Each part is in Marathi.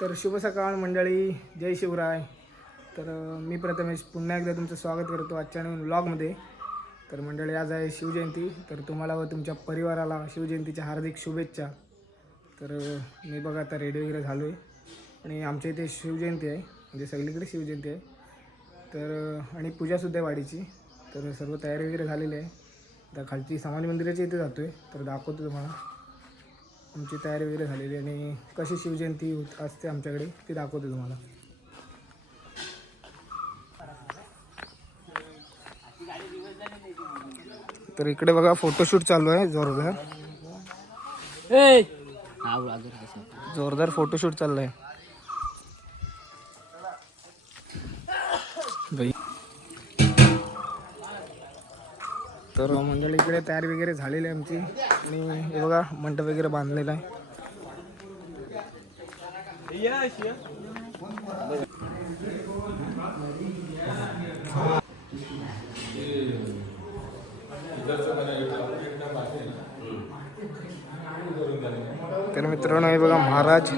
तर शुभ सकाळ मंडळी, जय शिवराय. तर मी प्रथमेश पुन्हा एकदा तुमचं स्वागत करतो आजच्या नवीन व्लॉगमध्ये. तर मंडळी, आज आहे शिवजयंती. तर तुम्हाला व तुमच्या परिवाराला शिवजयंतीच्या हार्दिक शुभेच्छा. तर मी बघा आता रेडी वगैरे झालो आहे आणि आमच्या इथे शिवजयंती आहे, म्हणजे सगळीकडे शिवजयंती आहे. तर आणि पूजासुद्धा आहे वाडीची. तर सर्व तयारी वगैरे झालेली आहे. आता खालची समाज मंदिराच्या इथे जातो आहे, तर दाखवतो तुम्हाला. आमची तयारी वगैरे झालेली आणि कशी शिवजयंती असते आमच्याकडे ते दाखवतो तुम्हाला. तर इकडे बघा फोटोशूट चालू आहे जोरदार. जोरदार फोटोशूट चाललं आहे भाई. तर मंडळी, इकडे तयारी वगैरे झालेली आहे आमची आणि हे बघा मंडप वगैरे बांधलेला आहे. तर मित्रांनो, हे बघा महाराज.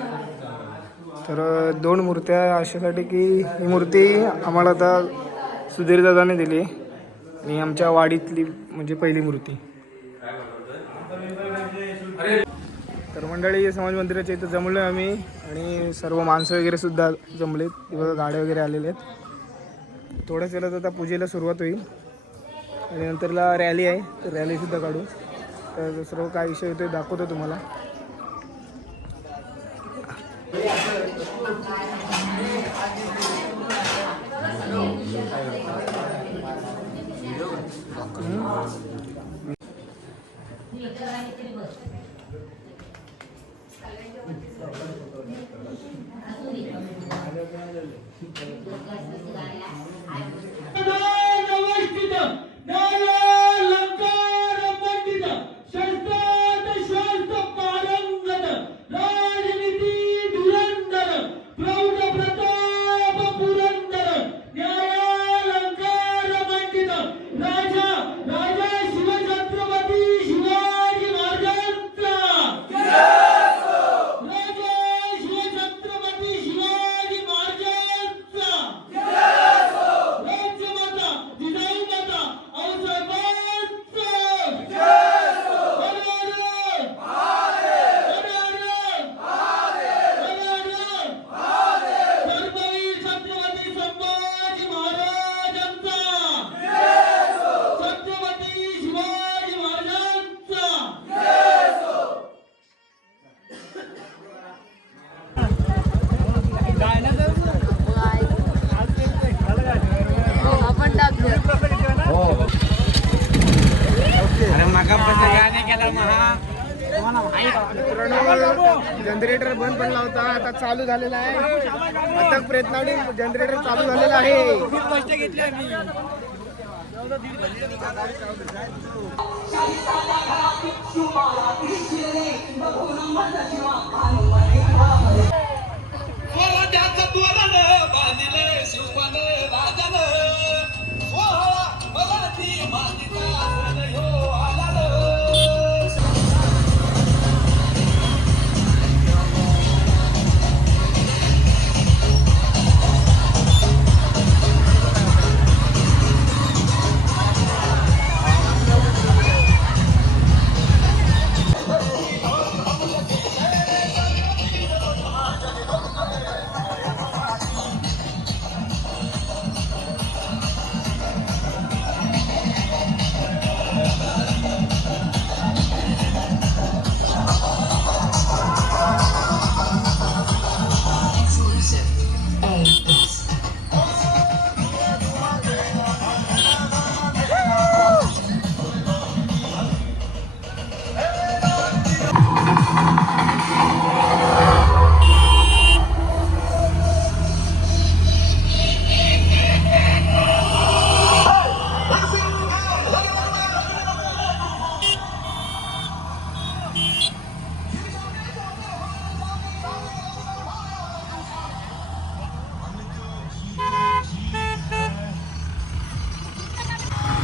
तर दोन मूर्त्या अशासाठी की ही मूर्ती आम्हाला आता सुधीर दादाने दिली आणि आमच्या वाडीतली म्हणजे पहिली मूर्ती. तर मंडळी, समाज मंदिराच्या इथं जमलो आम्ही आणि सर्व माणसं वगैरे सुद्धा जमलेत. बघा गाड्या वगैरे आलेल्या आहेत. थोड्याच वेळात आता पूजेला सुरुवात होईल आणि नंतरला रॅली आहे, तर रॅलीसुद्धा काढू. तर सर्व काय विषय होते दाखवतो तुम्हाला. जनरेटर बंद पडला होता, आता चालू झालेला आहे. आता प्रयत्नाने जनरेटर चालू झालेला आहे.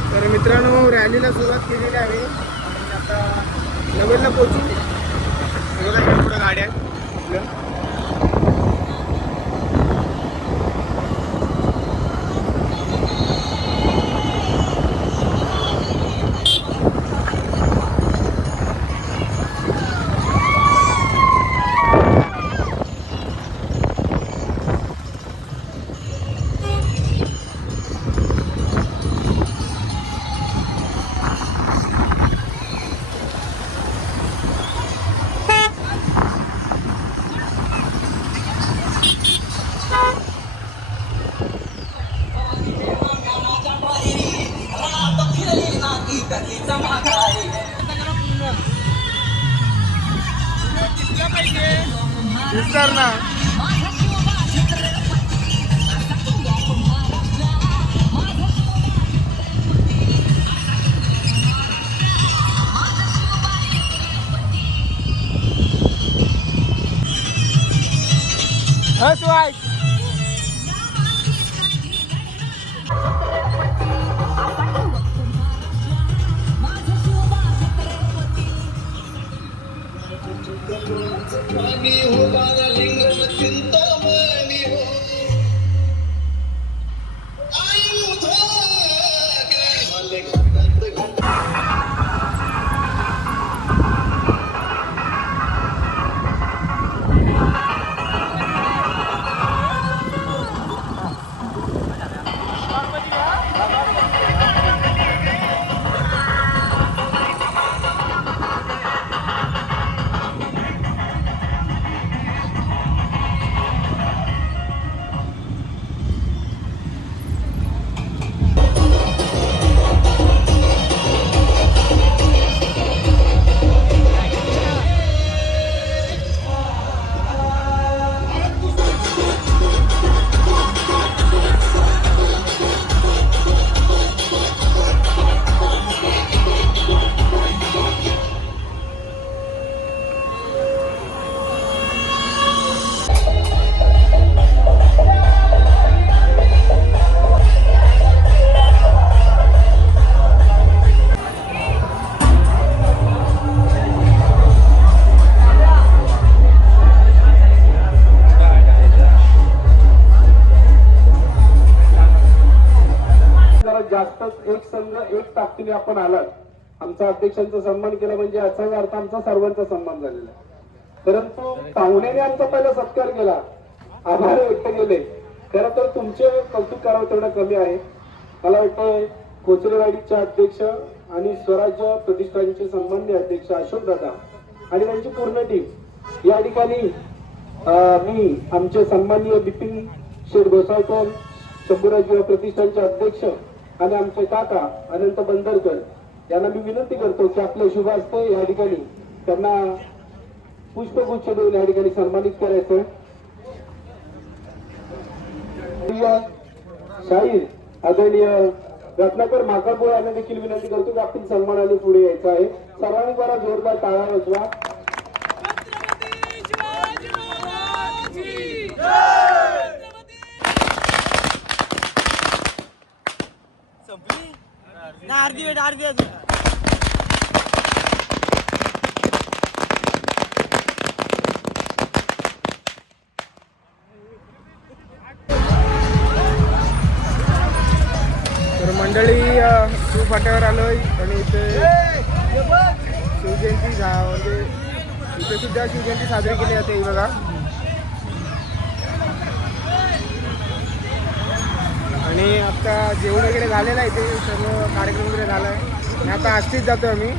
तर मित्रांनो, रॅलीला सुरुवात केलेली आहे. आता नवेलला पोहोचू. बघा पुढे गाड्या आहेत आपल्या. दिसणार ना. शिवाय जास्तच एक संघ एक ताकदीने आपण आलात. आमचा अध्यक्षांचा सन्मान केला म्हणजे याचाच अर्थ आमचा सर्वांचा सन्मान झालेला आहे. परंतु पाहुण्याने आमचा पहिला सत्कार केला, आभार व्यक्त केले. खरं तर तुमचे कौतुक करावं तेवढं कमी आहे. मला वाटतं कोचरेवाडीचे अध्यक्ष आणि स्वराज्य प्रतिष्ठानचे सन्मान्य अध्यक्ष अशोक दादा आणि त्यांची पूर्ण टीम या ठिकाणी मी आमचे सन्माननीय बिपिन शेठ गोसाळकर शंभूराज प्रतिष्ठानचे अध्यक्ष आणि आमचे काका अनंत बंदरकर यांना मी विनंती करतो की आपल्या शुभ हस्ते या ठिकाणी त्यांना पुष्पगुच्छ देऊन या ठिकाणी सन्मानित करायचं. शाहीर आदरणीय रत्नाकर माकडपोळ यांना देखील विनंती करतो की आपण सन्मानाने पुढे यायचं आहे. सर्वांनी बरा जोरदार टाळ्या वाजवा. तर मंडळी शिवफाट्यावर आलोय आणि इथे शिवजयंती म्हणजे इथे सुद्धा शिवजयंती साजरी केली जाते. ही बघा आणि आता जेवण वगैरे झालेलं आहे, ते सर्व कार्यक्रम वगैरे झाला आहे आणि आता आष्टीत जातो आम्ही.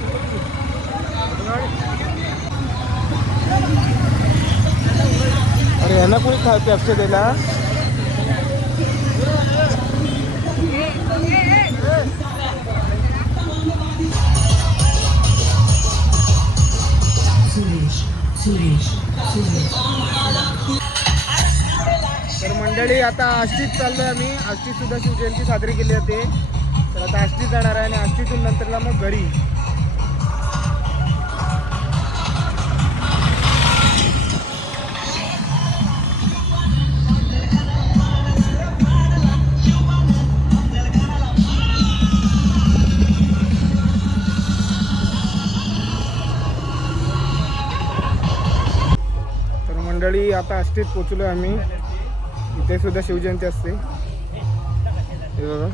अरे यांना कोणी खाते अक्षय द्यायला. तर मंडळी आता आष्टीत चाललोय आम्ही. आष्टीत सुद्धा शिवजयंती साजरी केली जाते. तर आता आष्टीत जाणार आहे आणि आष्टीतून नंतरला मग घरी. मंडळी आता आष्टीत पोचलो आम्ही. इथे सुद्धा शिवजयंती असते. हे बघा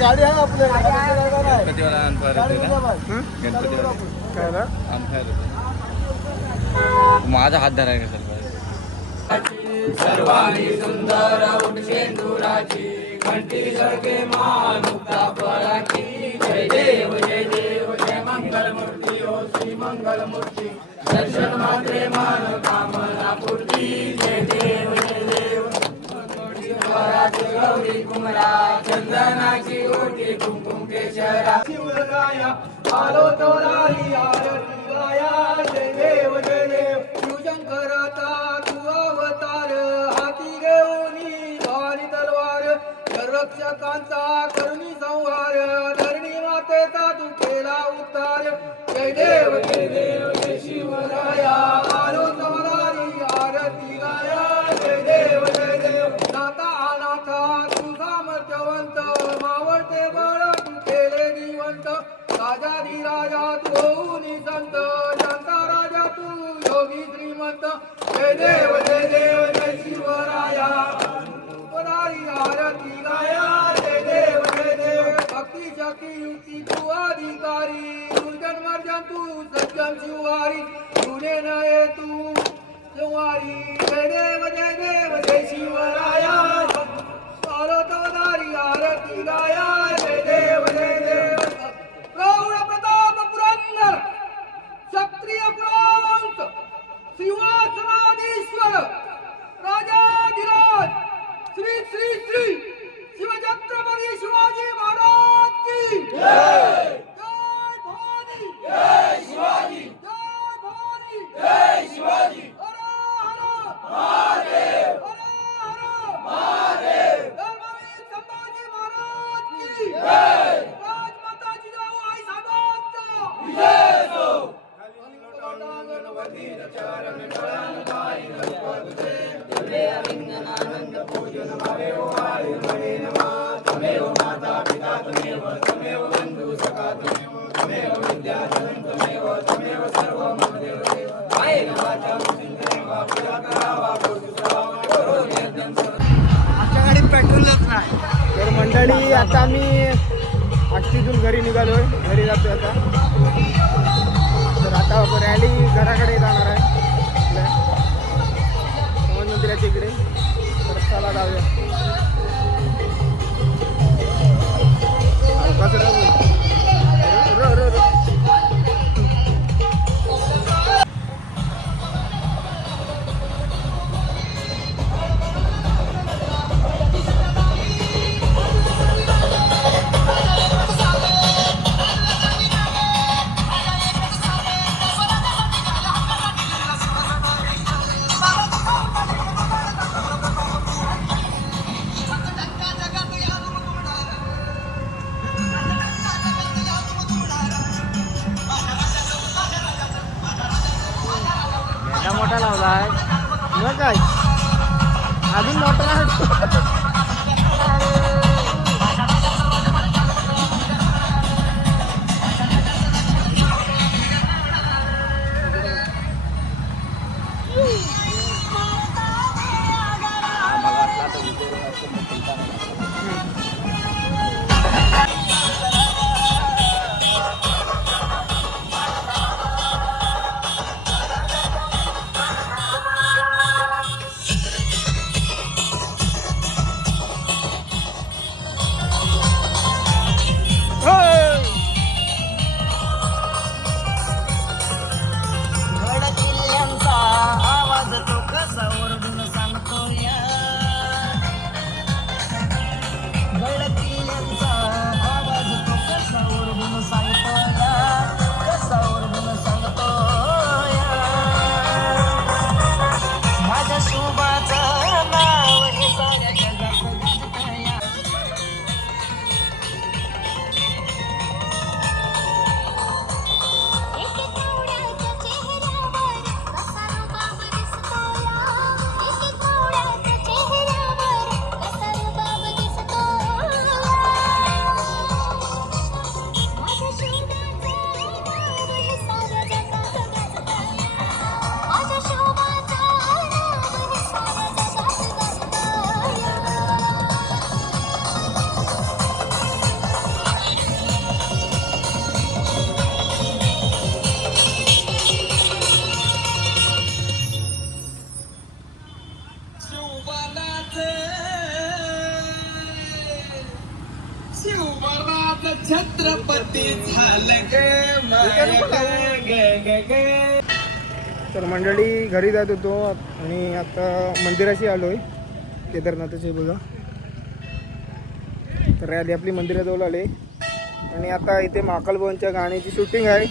गाडी आहे आपल्या गणपतीवाला माझा हात धरायला सर आलो तोरारी आरती गाया जय देव शिवशंकराचा तू अवतार हाती घेऊनी भारी तलवार रक्षकांचा करुणी संहार धरणी मातेचा तू केला उद्धार जय देव जय शिवराया आलो तोरारी आरती गाया जय देव नाथा अनाथा तू सामर्थ्यवंत मावळते बळ तू केले निवंत राजाधी राजा तू होऊनी संत शांता राजा तू योगी श्रीमंत जय देव जय शिवराया तोरारी आरती गाया जय देव भक्ती शक्ती युक्ती तू अधिकारी दुर्जन मर्जन तू सज्जन शिवारी तुने नये तू शिवारी जय देव जय शिवराया आलो तोरारी आरती गाया जय देव प्रौढ प्रताप पुरंदर क्षत्रिय पुरांत सिंहासनाधीश्वर राजाधिराज श्री श्री श्री शिवछत्रपती शिवाजी महाराज की जय भवानी जय शिवाजी जय भवानी जय शिवाजी हर हर महादेव हर हर महादेव धर्मवीर संभाजी महाराज की जय राजमाता जिजाऊ आई साहेबांचा विजय असो तर मंडळी आता आम्ही आष्टीतून घरी निघालोय घरी जातोय आता तर आता रॅली घराकडे जाणार आहे आपल्या समाज मंदिराच्या इकडे तर चला जाऊया मोठा लावला आहे मग काय अजून मोठा छत्रपती झालं ग तर मंडळी घरी जात होतो आणि आता मंदिराशी आलोय केदारनाथाचे बघा. तर रॅली आपली मंदिराजवळ आले आणि आता इथे महाकाल भवनच्या गाण्याची शूटिंग आहे.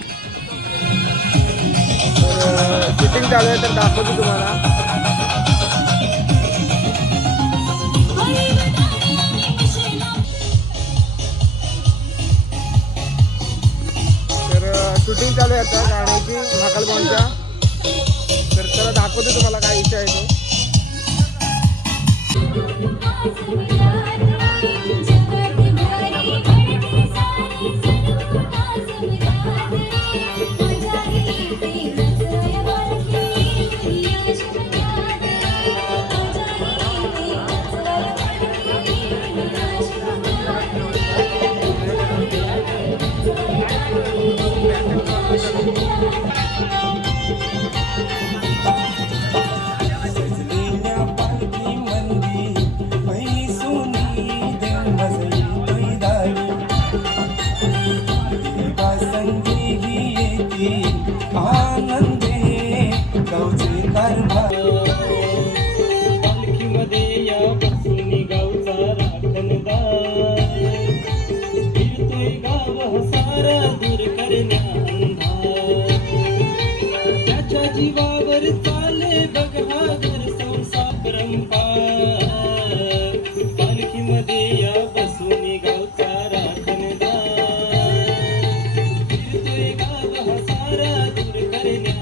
तर शूटिंग चालू आहे तर दाखवतो तुम्हाला. तर शूटिंग चालू आहे आता गाण्याची महाकाल भवनच्या. तर चला दाखवतो तुम्हाला काय विषय आहे तो. जीवावर चाले बघावर संसार परंपार पालखीमध्ये या बसून गावचा राखणदार फिरतोय गाव हा सारा दूर करण्या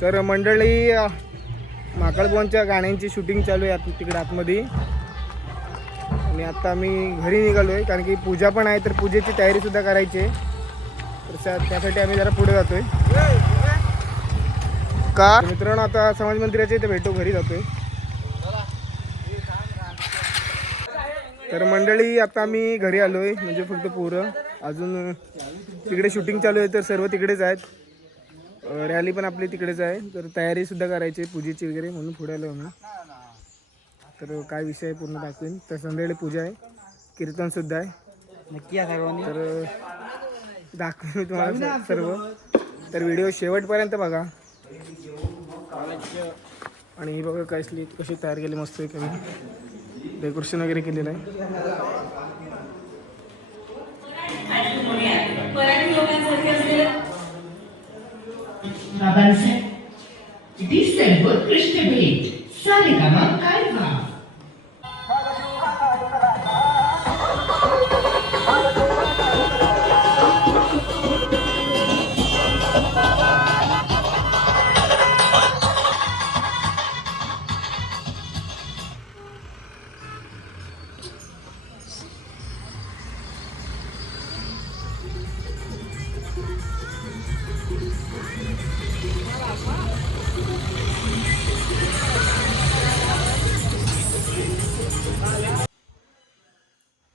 तर मंडळी महाकाल भवनच्या गाण्यांची शूटिंग चालू आहे तिकडे आतमध्ये. आणि आता मी घरी निघालो आहे कारण की पूजा पण आहे तर पूजेची तयारीसुद्धा करायची आहे. तर त्यासाठी आम्ही जरा पुढे जातोय का मित्रांनो. आता समाज मंदिराच्या इथे भेटू, घरी जातोय. तर मंडळी आता मी घरी आलो आहे म्हणजे फक्त पोरं अजून तिकडे शूटिंग चालू आहे तर सर्व तिकडेच आहेत. रॅली पण आपली तिकडेच आहे तर तयारीसुद्धा करायची पूजेची वगैरे म्हणून पुढे आलो आम्ही. तर काय विषय आहे पूर्ण दाखवेन. तर संध्याकाळी पूजा आहे, कीर्तनसुद्धा आहे नक्की या सर्वांनी. तर दाखवेन मी तुम्हाला सर्व. तर व्हिडिओ शेवटपर्यंत बघा. आणि ही बघा कसली कशी तयार केली मस्त कमी डेकोरेशन वगैरे केलेलं आहे. बाबांसाहेब दिसेल उत्कृष्ट भेट सारेगामा कारवा.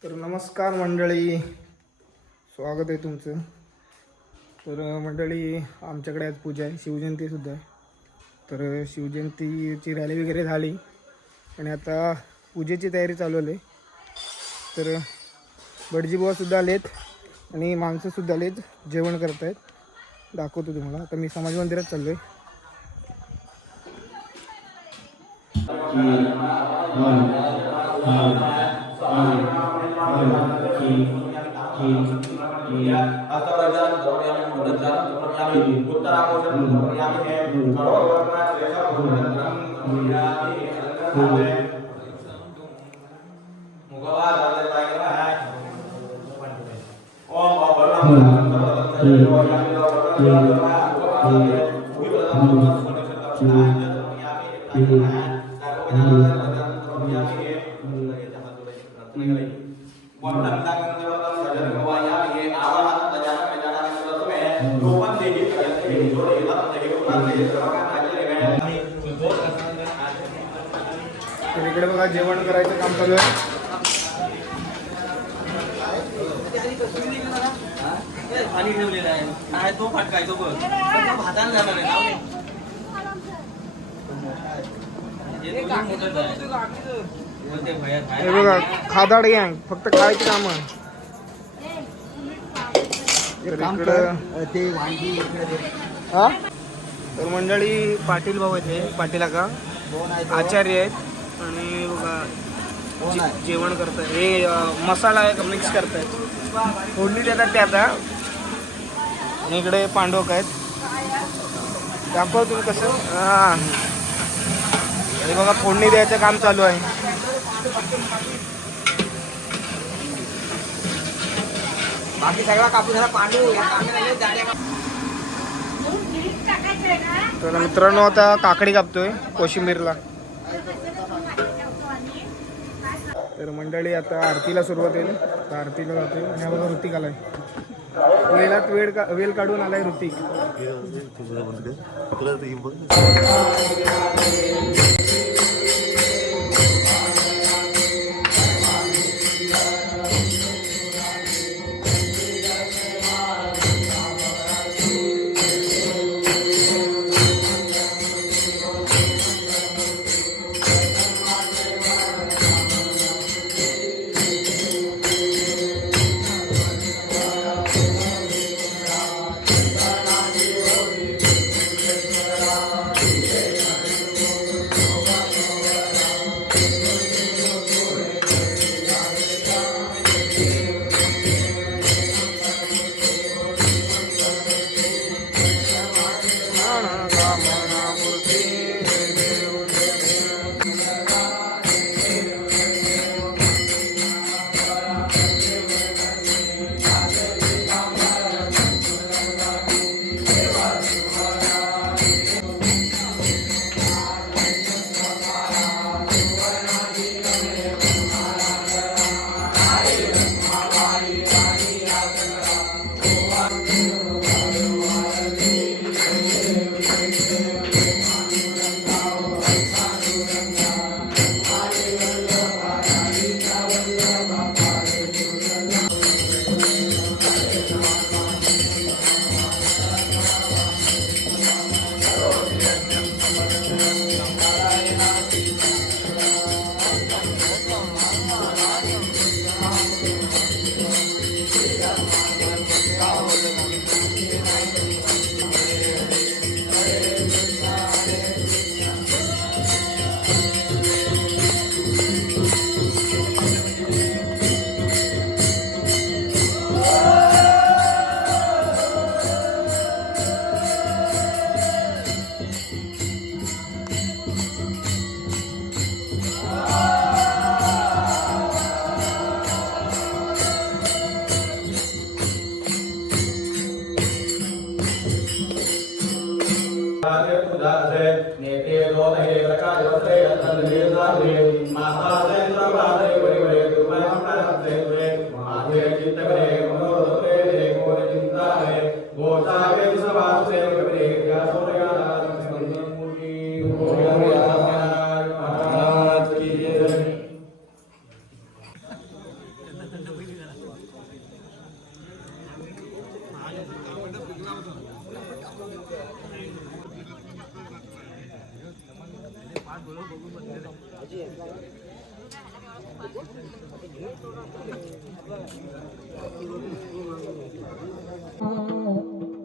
तर नमस्कार मंडळी, स्वागत आहे तुमचं. तर मंडळी आमच्याकडे आज पूजा आहे, शिवजयंतीसुद्धा आहे. तर शिवजयंतीची रॅली वगैरे झाली आणि आता पूजेची तयारी चालू आहे. तर बडजीबुवासुद्धा आलेत आणि माणसंसुद्धा आलेत, जेवण करत आहेत. दाखवतो तुम्हाला. आता मी समाज मंदिरात चाललो आहे. तर इकडे बघा जेवण करायचं काम चालू आहे. पाणी ठेवलेला आहे तो फाटका आहे तो बघ भाताला जाणार आहे हे बघा खादाड गँग फक्त खायची काम आहे. हा तर मंडळी पाटील भाऊ आहेत, हे पाटील का आचार्य आहेत आणि बघा जेवण करतात. हे मसाला आहे मिक्स करतायत, फोडणी देतात ते आता. आणि इकडे पांडवक आहेत, दाखव तुम्ही कसं. हा हे बघा फोडणी द्यायचं काम चालू आहे. बाकी सगळा कापूस झाला पांडू तर मित्रांनो आता काकडी कापतोय कोशिंबीरला. तर मंडळी आता आरतीला सुरुवात होईल, तर आरतीला जातोय. आणि हा बघा ऋतिक आलाय, वेळात वेळ काढून आलाय ऋतिक.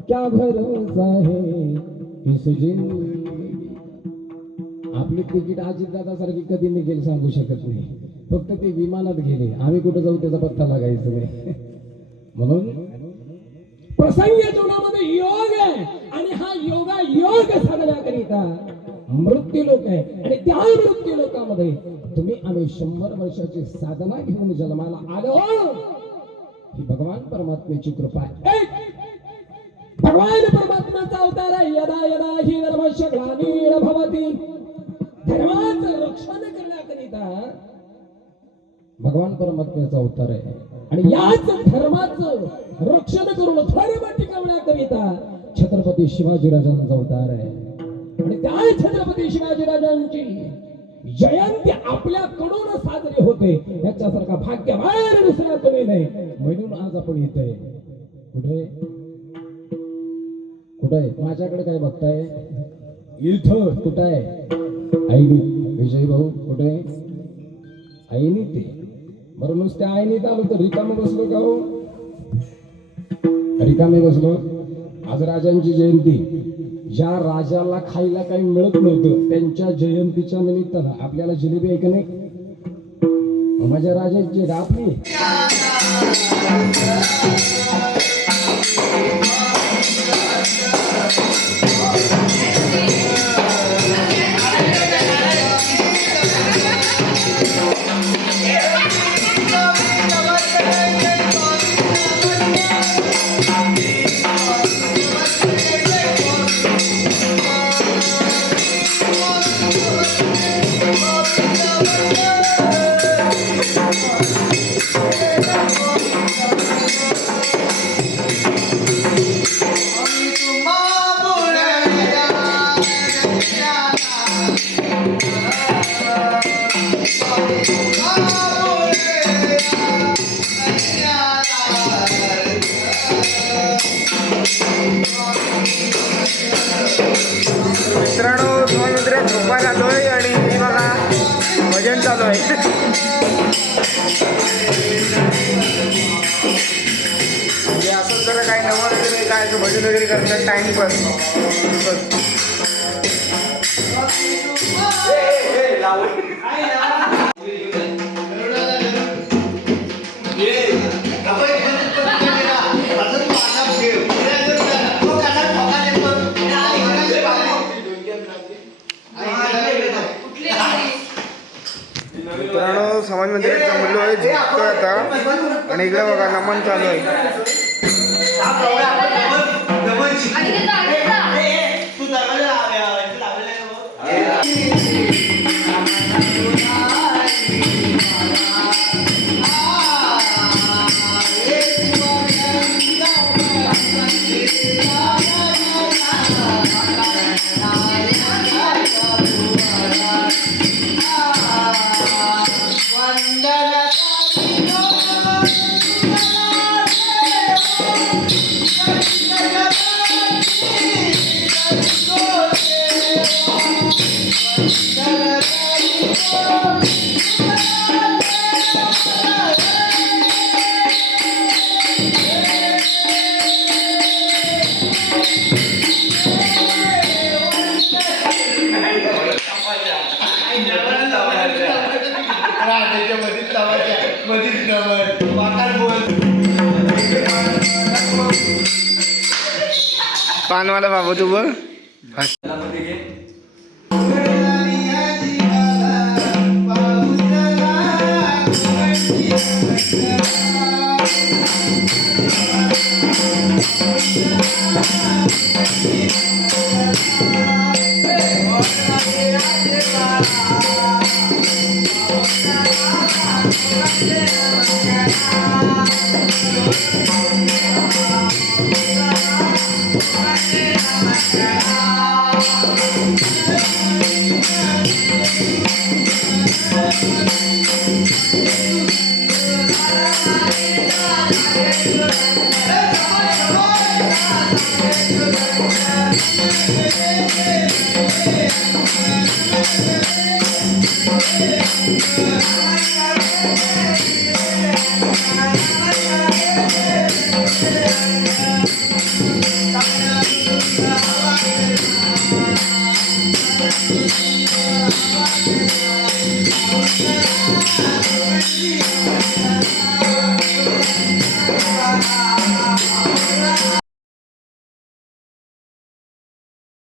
क्या भरोसा है इस जिंदगी अब आपली तिकीट अजितदादासारखी कधी निघेल सांगू शकत नाही. फक्त ते विमानात गेले, आम्ही कुठं जाऊ त्याचा पत्ता लागायचा नाही. म्हणून प्रसंगी जीवनामध्ये योग आहे आणि हा योगा योग साधण्याकरिता मृत्यू लोक आहे आणि त्या मृत्यू लोकांमध्ये तुम्ही आम्ही 100 वर्षाची साधना घेऊन जन्माला आलो. ही भगवान परमात्म्याची कृपा आहे. भगवान परमात्म्याचा अवतार आहे. यदा यदा ही धर्मस्य ग्लानिर्भवति, धर्माचं रक्षण करण्याकरिता भगवान परमात्म्याचा अवतार आहे आणि याच धर्माचं रक्षण करून धर्म टिकवण्याकरिता छत्रपती शिवाजीराजांचा अवतार आहे. आणि त्या छत्रपती शिवाजीराजांची जयंती आपल्याकडून साजरी होते, याच्यासारखा भाग्यवान दुसरा कोणी नाही. म्हणून आज आपण इथे कुठे कुठे माझ्याकडे काय बघताय? इथं कुठं आहे? आईनी विजय भाऊ कुठे? आईनी ते बरं नुसत्या आईनीत आलो तर रिकामे बसलो का हो? रिकामे बसलो. आज राजांची जयंती, ज्या राजाला खायला काही मिळत नव्हतं त्यांच्या जयंतीच्या निमित्तानं आपल्याला जिलेबी आहे का नाही? माझ्या राजाची आपली मित्रांनो, स्वामींद्र झोपा घालोय आणि मी मला भजन चालू आहे. म्हणजे असं जरा काही नवं वगैरे काय असं भजन वगैरे करतात टाइमपास. मित्रांनो, समाज मंदिराचा मूल्य आहे झोपतोय आता आणि इकडे बघा नमन चालू आहे. पानवाला बाबा तू बघ.